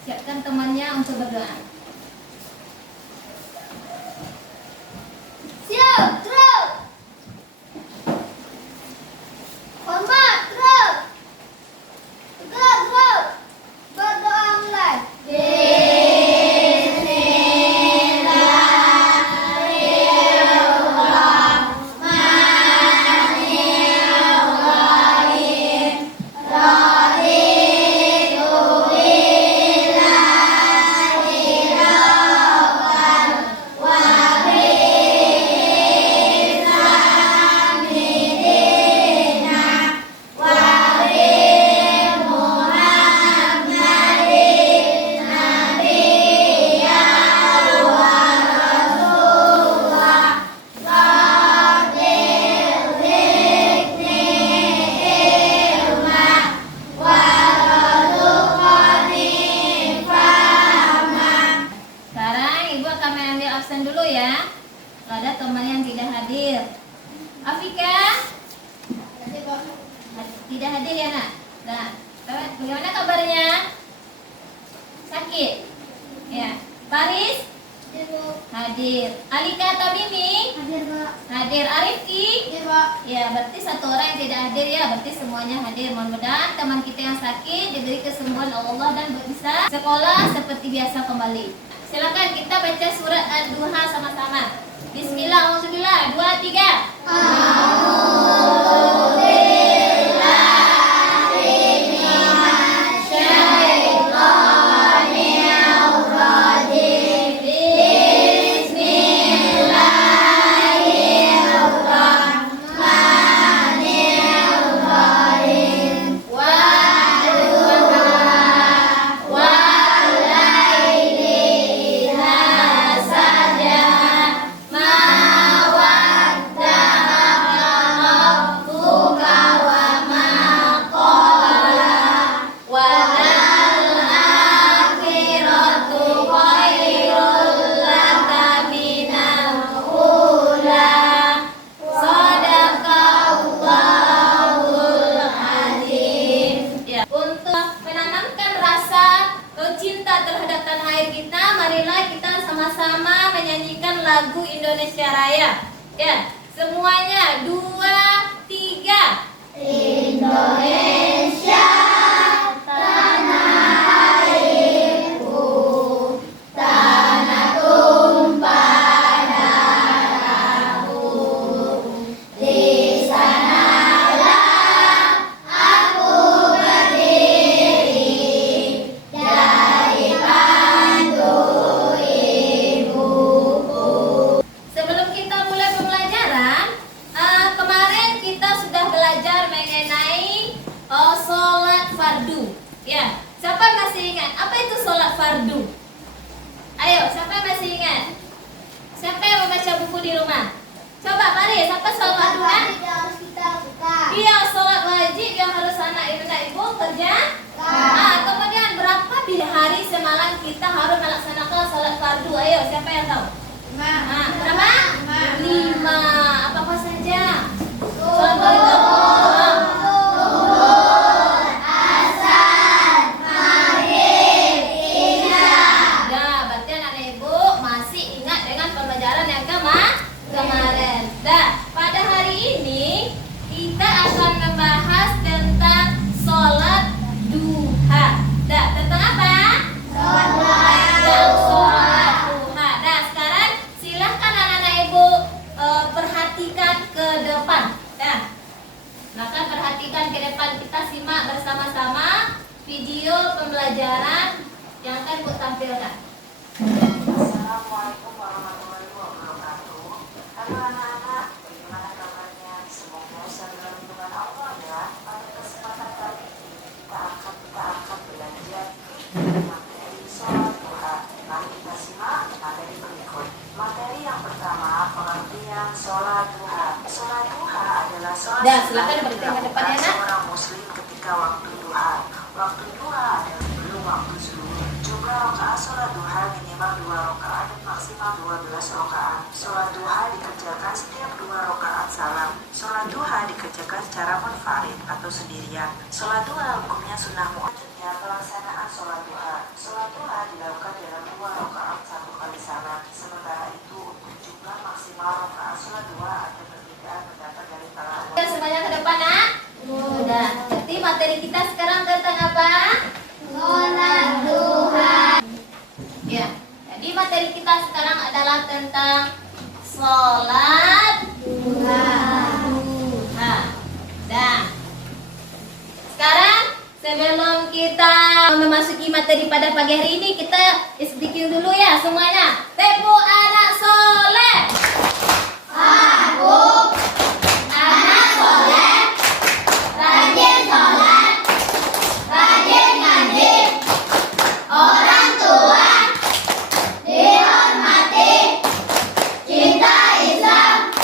Siapkan temannya untuk berdoa. Siap, gerak. Hormat, gerak. Gerak, gerak. Berdoa mulai. Absen dulu ya. Ada teman yang tidak hadir. Afika tidak hadir ya nak. Nah, bagaimana kabarnya? Sakit? Ya. Paris hadir. Alika atau Mimi? Hadir, Pak. Hadir. Arifki? Hadir, Pak. Ya, berarti satu orang yang tidak hadir ya. Berarti semuanya hadir. Mudah-mudahan teman kita yang sakit diberi kesembuhan Allah dan bisa sekolah seperti biasa kembali. Silakan kita baca surat Ad-Duha sama-sama. Bismillah, auzubillah, 2, 3. Sama-sama menyanyikan lagu Indonesia Raya. Ya, semuanya 2, 3. Indonesia, tanah airku, tanah tumpah darahku. Di sanalah aku berdiri dari pandu ibuku. Sebelum kita mulai pembelajaran, kemarin kita sudah belajar mengenai sholat fardu. Ya, siapa masih ingat apa itu sholat fardu? Ayo, siapa yang masih ingat? Siapa yang membaca buku di rumah? Coba Paris, apa sholat fardu kan? Harus kita buka. Iya, sholat wajib yang harus anak ibu kerja. Kemudian berapa hari semalam kita harus melaksanakan sholat fardu? Ayo, siapa yang tahu? 5. Berapa? 5. Apa saja? Sholat fardu. Berarti anak ibu masih ingat dengan pembelajaran yang kemarin. Pada hari ini kita akan membahas tentang sholat duha. Tentang apa? Tentang sholat duha. Sekarang silahkan anak-anak ibu perhatikan ke depan. Maka perhatikan ke depan, kita simak bersama-sama video pembelajaran yang akan Bu tampilkan. Assalamualaikum warahmatullahi wabarakatuh. Halo anak-anak, bagaimana kabarnya? Semoga selalu dalam lindungan Allah ya. Pada kesempatan kali ini kita akan belajar materi sholat duha. Mari kita simak materi berikut. Materi yang pertama, pengertian sholat duha. Sholat duha adalah sholat Silakan berhenti ke depan ya, Nak. seorang muslim ketika waktu duha. Waktu duha adalah sebelum waktu zuhur. Jumlah rakaat sholat duha minimal 2 rakaat dan maksimal 12 rakaat. Sholat duha dikerjakan setiap 2 rakaat salam. Sholat duha dikerjakan secara munfarid atau sendirian. Sholat duha hukumnya sunnah muakkad. Pelaksanaan sholat duha. Sholat duha dilakukan dalam 2 rakaat 1 kali salam. Sementara itu untuk jumlah maksimal rakaat sholat duha ada perbedaan pendapat dari para ulama. Oke, semuanya ke depan, Nak. Sudah. Jadi materi kita sekarang tentang apa? Sholat duha. Ya. Jadi materi kita sekarang adalah tentang sholat Duha. duha. Nah, sekarang sebelum kita memasuki materi pada pagi hari ini, kita speaking dulu ya semuanya. Tepuk anak soleh. Aku anak soleh, rajin sholat, rajin ngaji, orang tua dihormati, cinta Islam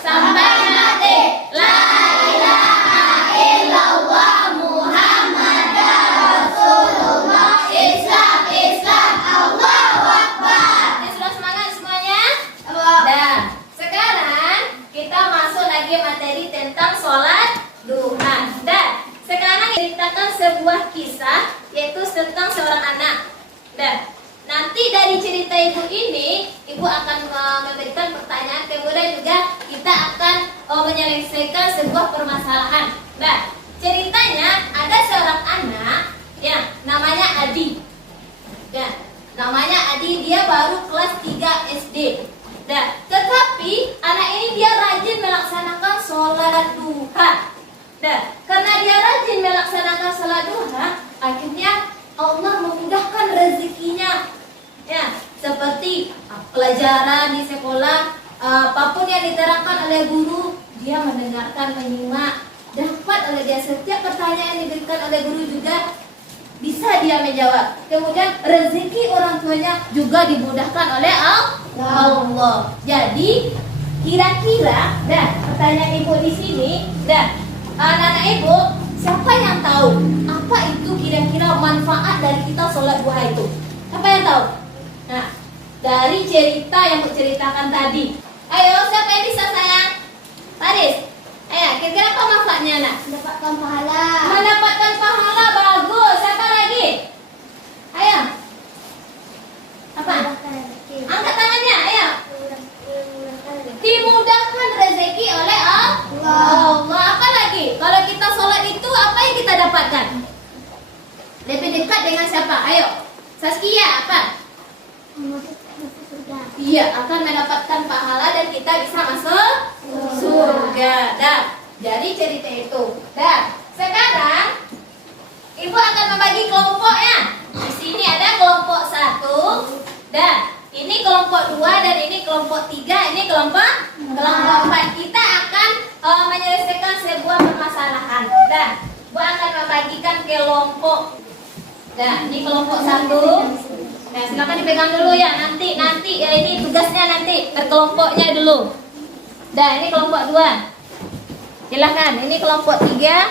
sampai mati. La ilaha illallah Muhammadar Rasulullah. Islam, Islam, Allahu Akbar. Ini sudah semangat semuanya? Allah. Nah, sekarang kita masuk lagi materi tentang sholat duha. Dan sekarang ceritakan sebuah kisah, yaitu tentang seorang anak. Dan nanti dari cerita ibu ini, ibu akan memberikan pertanyaan, kemudian juga kita akan menyelesaikan sebuah permasalahan. Nah, ceritanya ada seorang anak yang namanya Adi. Ya, namanya Adi, dia baru kelas 3 SD. Nah, tetapi anak ini dia rajin melaksanakan sholat duha. Nah, karena dia rajin melaksanakan sholat duha, akhirnya Allah memudahkan rezekinya. Ya, seperti pelajaran di sekolah, apapun yang diterangkan oleh guru, dia mendengarkan, menyimak, dapat oleh dia setiap pertanyaan yang diberikan oleh guru juga bisa dia menjawab. Kemudian rezeki orang tuanya juga dimudahkan oleh Allah. Jadi kira-kira, dan pertanyaan ibu di sini, dan anak-anak ibu, siapa yang tahu apa itu kira-kira manfaat dari kita sholat duha itu? Siapa yang tahu? Nah, dari cerita yang aku ceritakan tadi. Ayo, siapa yang bisa sayang? Faris. Ayo, kira-kira apa manfaatnya, nak? Mendapatkan pahala. Mendapatkan pahala, bagus. Siapa lagi? Ayo. Apa? Angkat tangannya, ayo. Dimudahkan rezeki oleh Allah. Apa lagi? Kalau kita sholat itu apa yang kita dapatkan? Lebih dekat dengan siapa? Ayo. Saskia, apa? Iya, akan mendapatkan pahala dan kita bisa masuk surga. Dah. Jadi cerita itu. Dah. Sekarang ibu akan membagi kelompoknya. Di sini ada kelompok 1. Dah. Ini kelompok 2 dan ini kelompok 3. Ini kelompok 4. Kita akan menyelesaikan sebuah permasalahan. Dah. Ibu akan membagikan kelompok. Dah. Ini kelompok 1. Nah, silakan dipegang dulu ya. Nanti ya, ini tugasnya nanti berkelompoknya dulu. Dah, ini kelompok 2. Silakan. Ini kelompok 3.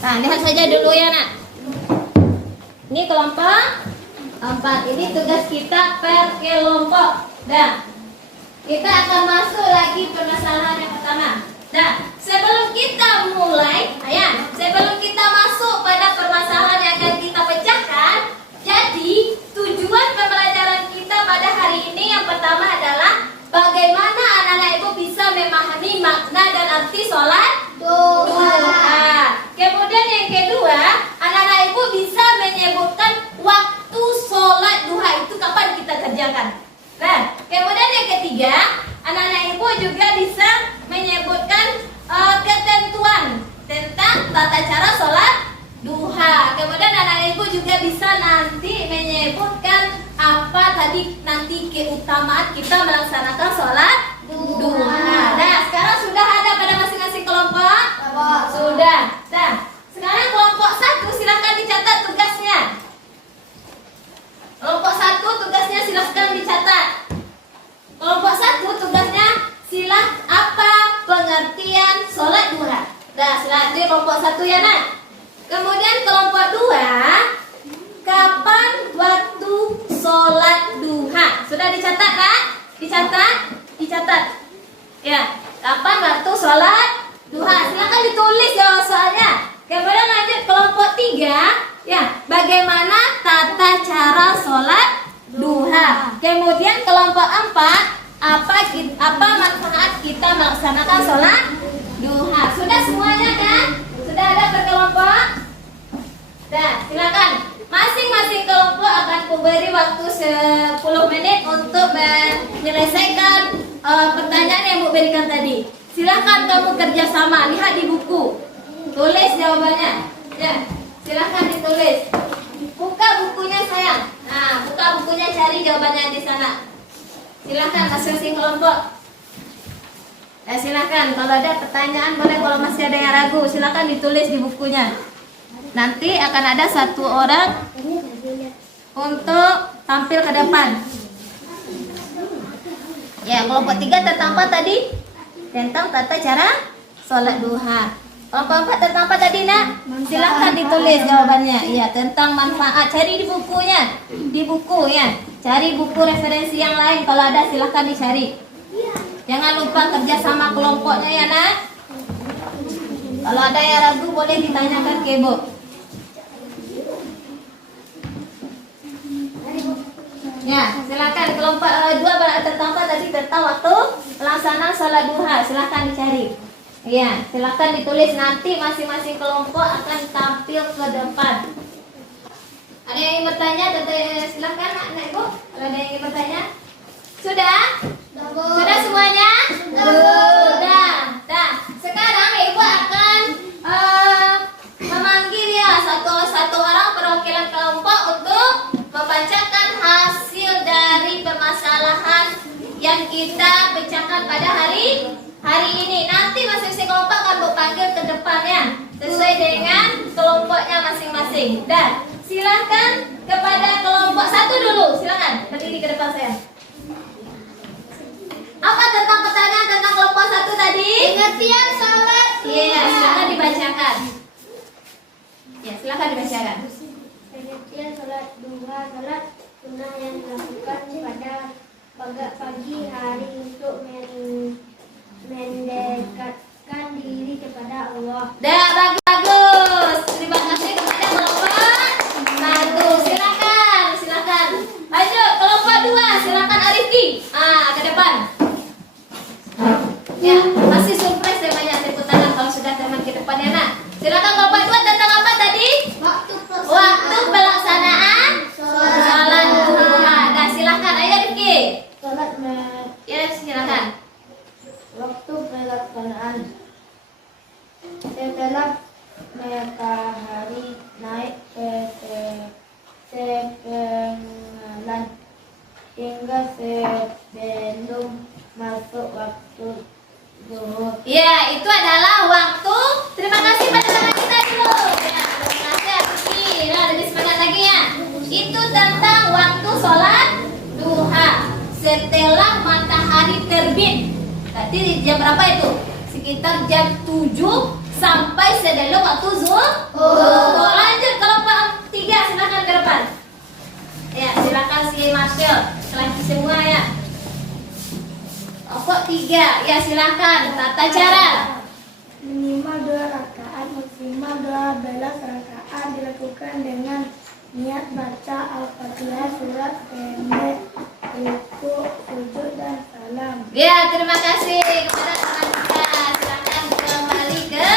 Nah, lihat saja dulu ya, nak. Ini kelompok 4. Ini tugas kita per kelompok. Dah. Kita akan masuk lagi permasalahan yang pertama. Nah, sebelum kita mulai, sebelum kita masuk pada permasalahan yang akan kita pecahkan, jadi tujuan pembelajaran kita pada hari ini yang pertama adalah bagaimana anak-anak ibu bisa memahami makna dan arti sholat duha. Kemudian yang kedua, anak-anak ibu bisa menyebutkan waktu sholat duha itu kapan kita kerjakan. Nah, kemudian yang ketiga, anak-anak ibu juga bisa menyebutkan ketentuan tentang tata cara sholat duha. Kemudian anak ibu juga bisa nanti menyebutkan apa tadi nanti keutamaan kita melaksanakan sholat duha. Nah, sekarang sudah ada pada masing-masing kelompok? Sudah. Nah, sekarang kelompok 1 silahkan dicatat tugasnya. Kelompok 1 tugasnya silahkan dicatat. Kelompok 1 tugasnya apa pengertian sholat duha. Nah, silahkan di kelompok 1 ya, nak. Kemudian kelompok 2, kapan waktu sholat duha? Sudah dicatat, Kak? Dicatat. Ya, kapan waktu sholat duha? Silakan ditulis ya soalnya. Kemudian lanjut kelompok 3, ya, bagaimana tata kelompok 4, apa manfaat kita melaksanakan sholat duha? Sudah semuanya kan? Sudah ada berkelompok? Nah, silakan. Masing-masing kelompok akan kuberi waktu 10 menit untuk menyelesaikan pertanyaan yang Bu berikan tadi. Silakan kamu kerjasama, lihat di buku, tulis jawabannya. Ya, silakan ditulis. Buka bukunya sayang. Nah, buka bukunya, cari jawabannya di sana. Silakan masing-masing kelompok. Nah, silakan. Kalau ada pertanyaan boleh, kalau masih ada yang ragu silakan ditulis di bukunya. Nanti akan ada satu orang untuk tampil ke depan. Ya, kelompok 3 tentang apa tadi? Tentang tata cara sholat duha. Kelompok 4 tentang apa tadi, Nak? Silahkan ditulis jawabannya. Iya, tentang manfaat. Cari di bukunya. Di buku ya. Cari buku referensi yang lain. Kalau ada silahkan dicari. Jangan lupa kerja sama kelompoknya ya, Nak. Kalau ada yang ragu boleh ditanyakan ke Ibu. Ya, silakan kelompok 2 tentang apa tadi? Tentang waktu pelaksanaan sholat duha. Silakan dicari. Iya, silakan ditulis, nanti masing-masing kelompok akan tampil ke depan. Ada yang ingin bertanya? Silakan, Nak Ibu. Kalau ada yang ingin bertanya, sudah? Sudah semuanya? Sudah. Nah, sekarang Ibu akan memanggil ya satu orang perwakilan kelompok untuk membacakan hasil dari permasalahan yang kita pecahkan pada hari ini. Nanti masing-masing kelompok akan berpanggil ke depannya sesuai dengan kelompoknya masing-masing. Dan silakan kepada kelompok 1 dulu, silakan berdiri ke depan saya. Apa tentang pertanyaan tentang kelompok 1 tadi? Pengertian sholat. Iya, silakan dibacakan. Ya, silakan dibacakan. Pengertian sholat duha, sholat sunnah yang dilakukan pada pagi hari untuk mendekatkan diri kepada Allah. Dah, bagus. Terima kasih kepada kelompok 1. Silakan. Lanjut kelompok 2, silakan Arifki. Ke depan. Ya, masih surprise temanya, tepuk tangan kalau sudah teman ke depan ya, Nak. Silakan kelompok 2 tentang apa tadi? Waktu pelaksanaan sholat duha. Nah, silakan ayo Arifki. Ya, silakan. Waktu pelaksanaan setelah matahari naik ke sepengalan hingga sebelum masuk waktu zuhur. Ya, itu adalah waktu. Terima kasih pada teman kita dulu. Ya, terima kasih Arifki. Nah, lebih semangat lagi ya. Itu tentang waktu sholat duha setelah matahari terbit. Tadi jam berapa itu? Sekitar jam 7 sampai sebelum waktu zuhur. Lanjut kelompok 3, silakan ke depan. Ya, silakan si Marcel. Lagi semua ya. Kelompok 3, ya silakan. Tata cara. Minimal 2 rakaat, maksimal 12 rakaat dilakukan dengan niat baca Al-Fatihah, surat pendek, ruku, sujud dan salam. Ya, terima kasih kepada teman kita. Silakan kembali ke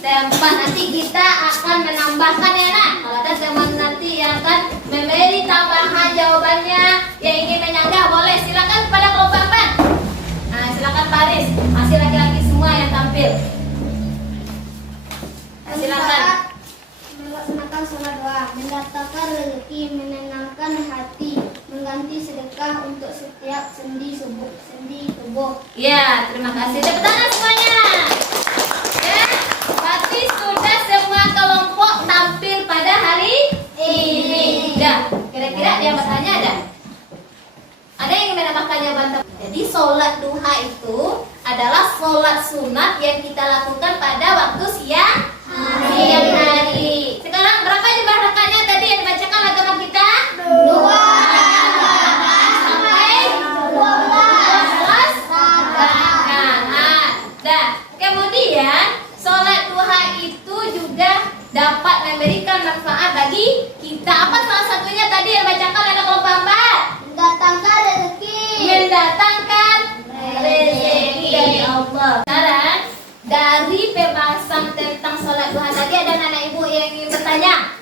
tempat. Nanti kita akan menambahkan ya, Nak. Kalau ada teman nanti yang akan memberi tambahan jawabannya yang ingin menyanggah, boleh. Silakan kepada kelompok 4. Nah, silakan Paris. Masih laki-laki semua yang tampil. Nah, silakan. Melaksanakan sholat doa, mendatangkan rezeki, menenangkan hati, mengganti sedekah untuk setiap sendi tubuh. Ya, terima kasih. Tepuk tangan semuanya. Ya, berarti sudah semua kelompok tampil pada hari ini. Ya, kira-kira ada yang bertanya ada? Ada yang ingin menambahkan jawaban? Jadi sholat duha itu adalah sholat sunat yang kita lakukan pada waktu siang hari. Sekarang berapa jumlah rakaatnya tadi yang dibacakan agama kita? 2 sampai 12 rakaat. Nah, kemudian sholat duha itu juga dapat memberikan manfaat bagi kita. Apa salah satunya tadi yang dibacakan oleh kelompok 4? mendatangkan rezeki. sholat duha tadi ada anak ibu yang ingin bertanya.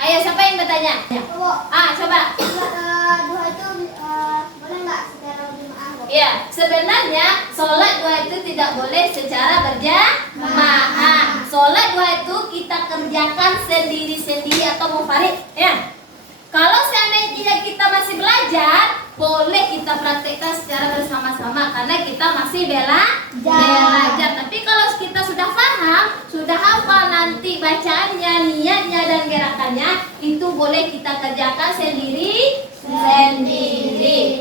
Ayo, siapa yang bertanya? Coba. Sholat duha itu boleh nggak secara berjamaah? Ya, sebenarnya sholat duha itu tidak boleh secara berjamaah. Sholat duha itu kita kerjakan sendiri-sendiri atau munfarid, ya. Kalau seandainya kita masih belajar, boleh kita praktekkan secara bersama-sama karena kita masih belajar. Tapi kalau kita sudah paham, sudah hafal nanti bacaannya, niatnya dan gerakannya, itu boleh kita kerjakan sendiri.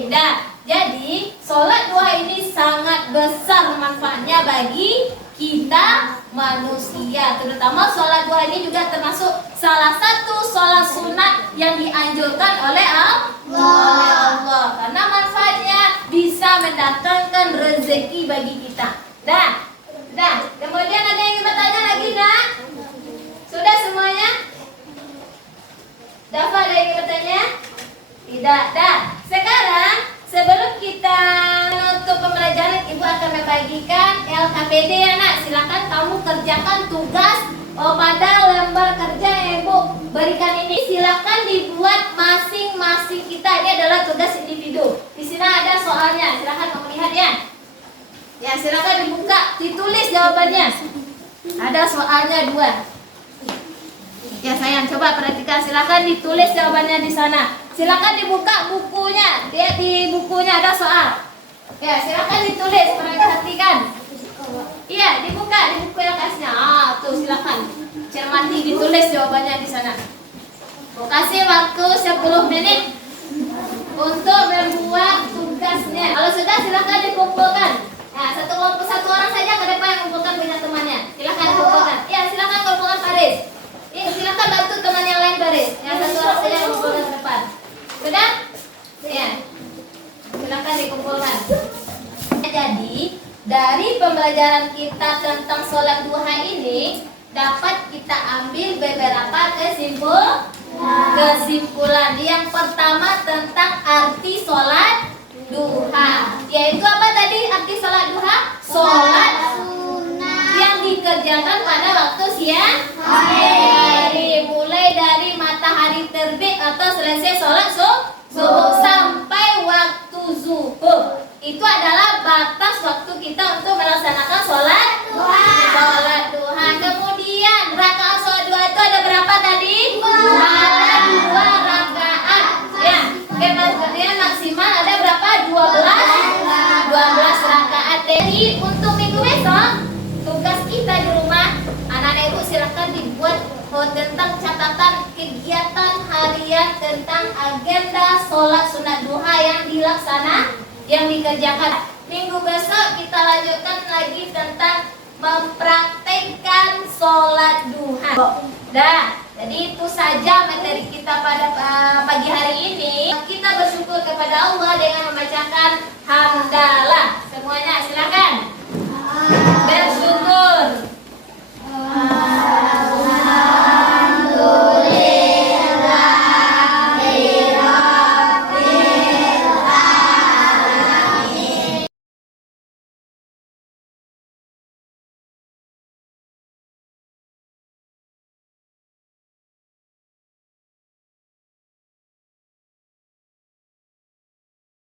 Nah, jadi sholat duha ini sangat besar manfaatnya bagi kita manusia, terutama sholat duha ini juga termasuk salah satu sholat sunat yang dianjurkan oleh Allah, karena manfaatnya bisa mendatangkan rezeki bagi kita. Kemudian ada yang ingin bertanya lagi, nak? Sudah semuanya? Dafa, ada yang ingin bertanya? Tidak. Sekarang sebelum kita menutup pembelajaran, Ibu akan membagikan LKPD ya, nak. Silakan kamu kerjakan tugas pada lembar kerja yang Ibu berikan ini. Silakan dibuat masing-masing kita. Ini adalah tugas individu. Di sini ada soalnya. Silakan kamu lihat ya. Ya, silakan dibuka, ditulis jawabannya. Ada soalnya 2. Ya sayang, coba perhatikan. Silakan ditulis jawabannya di sana. Silakan dibuka bukunya. Lihat di bukunya ada soal. Ya, silakan ditulis, perhatikan. Iya, dibuka di buku yang kasihnya. Tuh silakan. Cermati, ditulis jawabannya di sana. Kasih waktu 10 menit untuk membuat tugasnya. Kalau sudah, silakan dikumpulkan. Nah, satu orang saja ke depan yang kumpulkan dengan temannya. Silakan kumpulkan. Ya, silakan kumpulkan baris. Silakan bantu teman yang lain baris. Yang satu orang saja yang kumpulkan ke depan. Sudah? Ya. Silakan dikumpulkan. Jadi, dari pembelajaran kita tentang sholat duha ini dapat kita ambil beberapa kesimpulan. Yang pertama tentang arti sholat duha, yaitu apa tadi arti sholat duha? Sholat yang dikerjakan pada waktu siang hari, mulai dari matahari terbit atau selesai sholat subuh sampai waktu zuhur. Itu adalah batas waktu kita untuk melaksanakan sholat duha. Kemudian rakaat sholat duha itu ada berapa tadi? Ada 2 rakaat. Ya, kemudian maksimal ada berapa? 12 rakaat. Jadi untuk minggu besok tugas kita di rumah, anak-anak ibu silakan dibuat tentang catatan kegiatan harian tentang agenda sholat sunat duha yang dikerjakan. Minggu besok kita lanjutkan lagi tentang mempraktekkan sholat duha. Jadi itu saja materi kita pada pagi hari ini. Kita bersyukur kepada Allah dengan membacakan hamdalah. Semuanya silakan bersyukur.